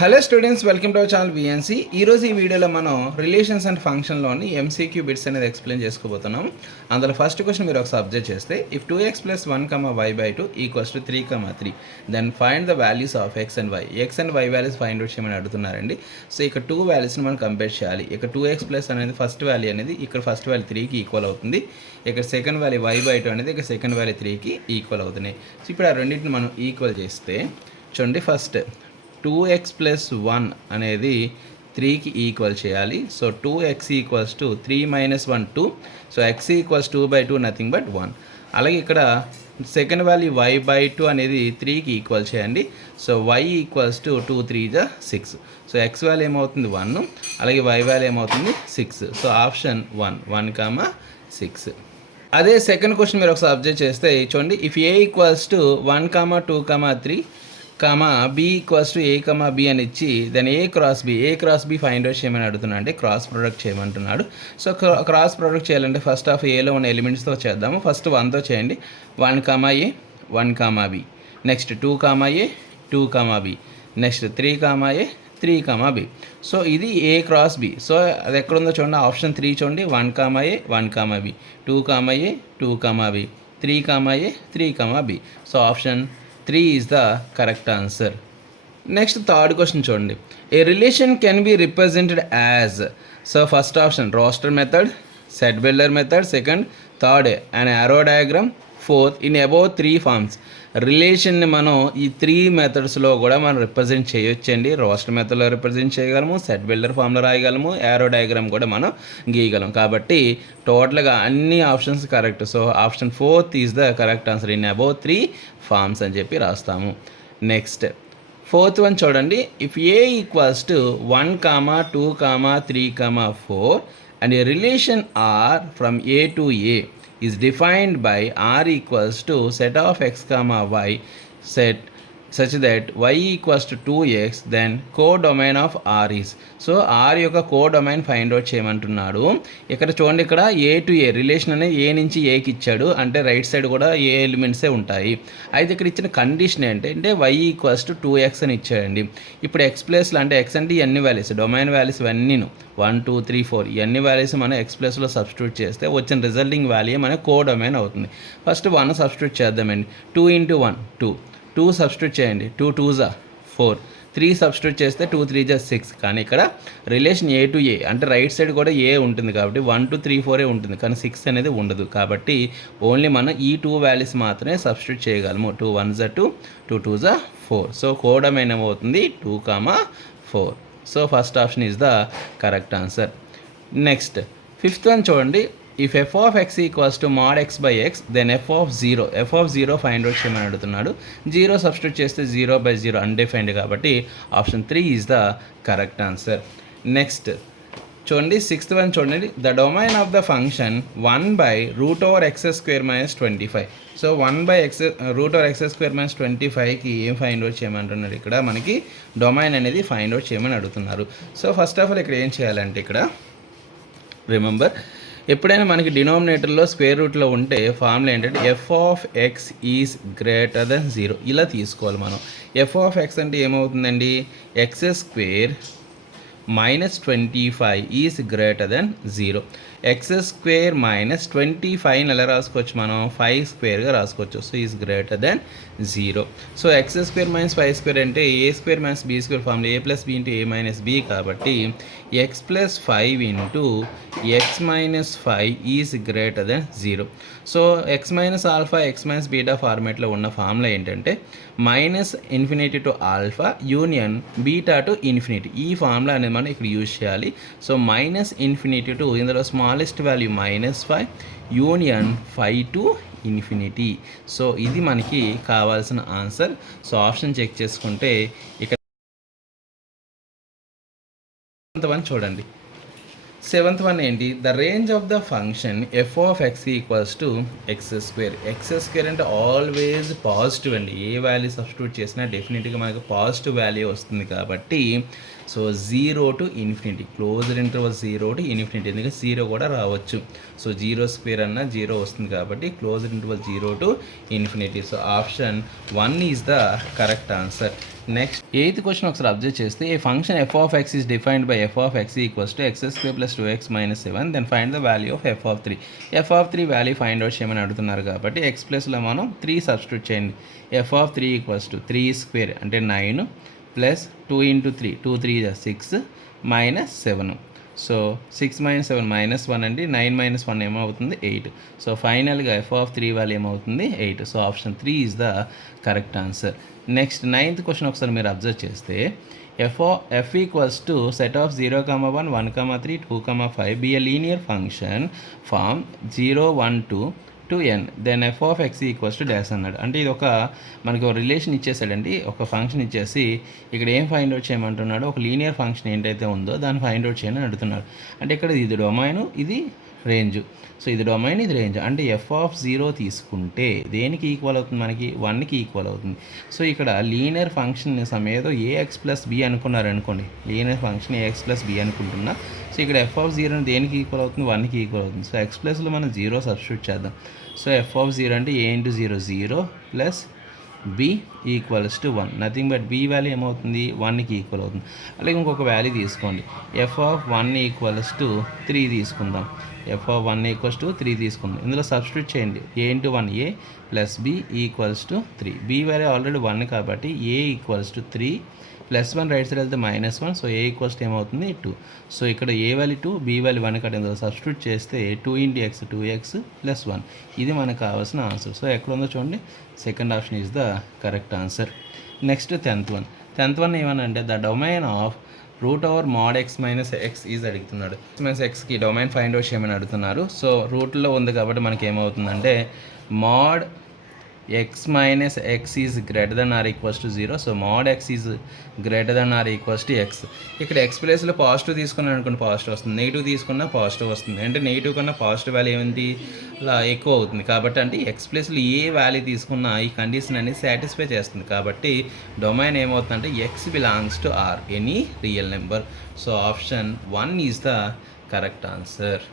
Hello students, welcome to our channel VNC. ఈరోజు ఈ వీడియోలో మనం రిలేషన్స్ అండ్ ఫంక్షన్లోని ఎంసీక్యూ బిట్స్ అనేది ఎక్స్ప్లెయిన్ చేసుకోబోతున్నాం. అందులో ఫస్ట్ క్వశ్చన్ మీరు ఒకసారి అబ్జర్వ్ చేస్తే, if 2x + 1, y/2 = 3, 3, then find the values of x and y. X and y values find out చేయమని అడుగుతున్నారండి. సో ఇక్కడ 2 వాల్యూస్ని మనం కంపేర్ చేయాలి. ఇక్కడ 2x+ అనేది ఫస్ట్ వాల్యూ అనేది ఇక్కడ ఫస్ట్ వాల్యూ 3కి ఈక్వల్ అవుతుంది. ఇక్కడ సెకండ్ వాల్యూ y/2 అనేది ఇక్కడ సెకండ్ వాల్యూ 3కి ఈక్వల్ అవుతున్నాయి. సో ఇప్పుడు ఆ రెండింటిని మనం ఈక్వల్ చేస్తే చూడండి, ఫస్ట్ 2x + 1 అనేది 3కి ఈక్వల్ చేయాలి. So 2x = 3 - 1 2. So x = 2/2 nothing but 1. అలాగే ఇక్కడ సెకండ్ వాల్యూ y/2 అనేది 3కి ఈక్వల్ చేయండి. So y = 2 3 = 6. So x value ఏమవుతుంది 1, అలాగే y వాల్యూ ఏమవుతుంది 6. So option 1, 6. అదే సెకండ్ క్వశ్చన్ మీరు ఒకసారి అబ్జర్వ్ చేస్తే చూడండి, if a = 1, 2, 3, b = a, b అని ఇచ్చి దాన్ని a cross b find out చేయమని అడుగుతున్నాడు. అంటే క్రాస్ ప్రొడక్ట్ చేయమంటున్నాడు. సో క్రాస్ ప్రొడక్ట్ చేయాలంటే ఫస్ట్ ఆఫ్ ఏలో ఉన్న ఎలిమెంట్స్తో చేద్దాము. ఫస్ట్ 1తో చేయండి. 1, a 1, b. Next 2, a 2, b. Next 3, a 3, b. So ఇది a క్రాస్ b. సో అది ఎక్కడుందో చూడండి, ఆప్షన్ 3 చూడండి. 1, a 1, b. 2, a 2, b. 3, a 3, b. So option 3 is the correct answer. Next, third question చూడండి. A relation can be represented as, so first option roster method, set builder method, second, third an arrow diagram, fourth in above 3 forms. రిలేషన్ని మనం ఈ 3 మెథడ్స్లో కూడా మనం represent చేయొచ్చండి. Roster మెథడ్లో represent చేయగలము, set builder ఫామ్లో రాయగలము, యారో డయాగ్రామ్ కూడా మనం గీయగలం. కాబట్టి టోటల్గా అన్ని options correct. So option 4 is the correct answer, in above 3 forms అని చెప్పి రాస్తాము. నెక్స్ట్ ఫోర్త్ వన్ చూడండి, if a = 1, 2, 3, 4 and a relation R from A to A is defined by R = set of x, y set such that y = 2x, then codomain of R is. So R యొక్క codomain find out చేయమంటున్నాడు. ఇక్కడ చూడండి, ఇక్కడ A to A relation అనేది A నుంచి Aకి ఇచ్చాడు. అంటే right side కూడా ఏ ఎలిమెంట్సే ఉంటాయి. అయితే ఇక్కడ ఇచ్చిన కండిషన్ ఏంటంటే y = 2x అని ఇచ్చాడండి. ఇప్పుడు x ప్లేస్లో, అంటే x అంటే ఇవన్నీ వాల్యూస్, డొమైన్ వాల్యూస్ ఇవన్నీ 1, 2, 3, 4 ఇవన్నీ వాల్యూస్ మనం x ప్లేస్లో సబ్స్టిట్యూట్ చేస్తే వచ్చిన రిజల్టింగ్ వాల్యూ మన కోడొమైన్ అవుతుంది. ఫస్ట్ 1 సబ్స్టిట్యూట్ చేద్దామండి. 2 × 1 2. 2 సబ్స్టిట్యూట్ చేయండి. 2 2s 4. 3 సబ్స్టిట్యూట్ చేస్తే 2 3s 6. కానీ ఇక్కడ రిలేషన్ A to A అంటే రైట్ సైడ్ కూడా ఏ ఉంటుంది కాబట్టి 1, 2, 3, 4 ఉంటుంది, కానీ 6 అనేది ఉండదు. కాబట్టి ఓన్లీ మనం ఈ 2 వాల్యూస్ మాత్రమే సబ్స్టిట్యూట్ చేయగలము. 2 1s 2, 2 2s 4. సో కోడొమైన్ ఏమవుతుంది 2, 4. So first option is the correct answer. Next fifth one చూడండి, if f of x = mod x/x, then f of 0 find out చేయమని అడుగుతున్నాడు. 0 సబ్స్టిట్యూట్ చేస్తే 0/0 అన్డిఫైన్డ్, కాబట్టి option 3 is the correct answer. Next చూడండి, sixth one చూడండి, the domain of the function 1/√x² - 25. So 1/√x² - 25కి ఏం find out చేయమంటున్నాడు? ఇక్కడ మనకి డొమైన్ అనేది ఫైండ్ అవుట్ చేయమని అడుగుతున్నారు. సో ఫస్ట్ ఆఫ్ ఆల్ ఇక్కడ ఏం చేయాలంటే, ఇక్కడ రిమెంబర్, ఎప్పుడైనా మనకి డినామినేటర్లో స్క్వేర్ రూట్లో ఉంటే ఫార్ములా ఏంటంటే f of x is greater then 0 ఇలా తీసుకోవాలి మనం. f of x అంటే ఏమవుతుందండి, x² - 25 is greater then 0. x² - 25 ఎలా రాసుకోవచ్చు మనం, 5² రాసుకోవచ్చు. So is greater then 0. So x² - 5² అంటే a² - b² formula a + b × a - b కాబట్టి x + 5 × x - 5 is greater then 0. So x - alpha x - beta ఫార్మేట్లో ఉన్న ఫార్ములా ఏంటంటే -∞ to alpha union beta to infinity. ఈ ఫార్ములా అనేది మనం ఇక్కడ use చేయాలి. సో -∞ to ఇందులో smallest value -5 union 5 to infinity. So ఇది మనకి కావాల్సిన ఆన్సర్. సో ఆప్షన్ చెక్ చేసుకుంటే ఇక్కడ చూడండి, సెవెంత్ వన్ ఏంటి, the range of the function f of x = x². x² అంటే ఆల్వేస్ పాజిటివ్ అండి. ఏ వాల్యూ సబ్స్టిట్యూట్ చేసినా డెఫినెట్గా మనకు పాజిటివ్ వాల్యూ వస్తుంది. కాబట్టి so 0 to infinity, closed interval 0 to infinity, ఎందుకంటే 0 కూడా రావచ్చు. సో 0² అన్న 0 వస్తుంది కాబట్టి closed interval 0 to infinity. So option 1 is the correct answer. Next eighth question ఒకసారి అబ్జర్వ్ చేస్తే a function f of x is defined by f of x equals to x square plus 2x minus 7 then find the value of f of 3. F of 3 value find out చేయమని అడుగుతున్నారు కాబట్టి x ప్లస్లో మనం 3 substitute చేయండి. F of 3 equals to 3 square అంటే 9 plus 2 into 3 2 3 6 minus 7. So 6 minus 7 minus 1 అండి. 9 minus 1 ఏమవుతుంది 8. So ఫైనల్గా ఎఫ్ ఆఫ్ 3 వాల్యూ ఏమవుతుంది 8. So option 3 is the correct answer. Next 9th question ఒకసారి మీరు అబ్జర్వ్ చేస్తే f equals to set of 0, 1, 1, 3, 2, 5 be a linear function from 0, 1, 2 to n then f of x equals to dash అన్నాడు. అంటే ఇది మనకి ఒక relation ఇచ్చేసాడండి, ఒక ఫంక్షన్ ఇచ్చేసి ఇక్కడ ఏం ఫైండ్ అవుట్ చేయమంటున్నాడు, ఒక లీనియర్ ఫంక్షన్ ఏంటైతే ఉందో దాన్ని ఫైండ్ అవుట్ చేయని అడుగుతున్నాడు. అంటే ఇక్కడ ఇది డొమైను, ఇది రేంజ్. సో ఇది డొమైన్, ఇది రేంజ్. అంటే ఎఫ్ ఆఫ్ 0 తీసుకుంటే దేనికి ఈక్వల్ అవుతుంది, మనకి 1కి ఈక్వల్ అవుతుంది. సో ఇక్కడ లీనియర్ ఫంక్షన్ సమేదో ఏఎక్స్ ప్లస్ బి అనుకున్నారు అనుకోండి, linear function a x plus b అనుకుంటున్నా. సో ఇక్కడ ఎఫ్ ఆఫ్ 0 దేనికి ఈక్వల్ అవుతుంది, 1కి ఈక్వల్ అవుతుంది. సో ఎక్స్ ప్లస్లో మనం 0 సబ్స్టిట్యూట్ చేద్దాం. సో ఎఫ్ ఆఫ్ 0 అంటే a into 0 0 plus b equals to 1. Nothing but b value ఏమవుతుంది 1కి ఈక్వల్ అవుతుంది. అలాగే ఇంకొక వాల్యూ తీసుకోండి, ఎఫ్ ఆఫ్ 1 ఈక్వల్స్ టు 3 తీసుకుందాం. ఎఫ్ ఆఫ్ 1 ఈక్వల్స్ టు 3 తీసుకుందాం. ఇందులో సబ్స్టిట్యూట్ చేయండి, a into 1 a plus b equals to 3. B value already 1 కాబట్టి a equals to 3 plus 1 right side వెళ్తే -1. సో ఏ ఈక్వల్స్ టు ఏమవుతుంది 2. సో ఇక్కడ ఏ value 2, B value 1 కాబట్టి ఇందులో సబ్స్టిట్యూట్ చేస్తే 2 ఇంటూ ఎక్స్ 2x ప్లస్ 1. ఇది మనకు కావాల్సిన ఆన్సర్. సో ఎక్కడ ఉందో చూడండి, second option is the correct answer. Next 10th one ఏమనంటే the domain of root over mod x minus x is అడుగుతున్నాడు. మైనస్ ఎక్స్కి డొమైన్ ఫైండ్ అవుట్ చేయమని అడుగుతున్నారు. సో రూట్లో ఉంది కాబట్టి మనకి ఏమవుతుందంటే mod x minus x is greater then or equals to 0. So mod x is greater then or equals to x. ఇక్కడ ఎక్స్ ప్లేస్లో పాజిటివ్ తీసుకున్నాను అనుకోండి, పాజిటివ్ వస్తుంది. నెగిటివ్ తీసుకున్నా పాజిటివ్ వస్తుంది. అంటే నెగిటివ్ కన్నా పాజిటివ్ వాల్యూ ఏంటి అలా ఎక్కువ అవుతుంది. కాబట్టి అంటే ఎక్స్ ప్లేస్లో ఏ వాల్యూ తీసుకున్నా ఈ కండిషన్ అనేది సాటిస్ఫై చేస్తుంది. కాబట్టి డొమైన్ ఏమవుతుందంటే x belongs to R, any real number. So option 1 is the correct answer.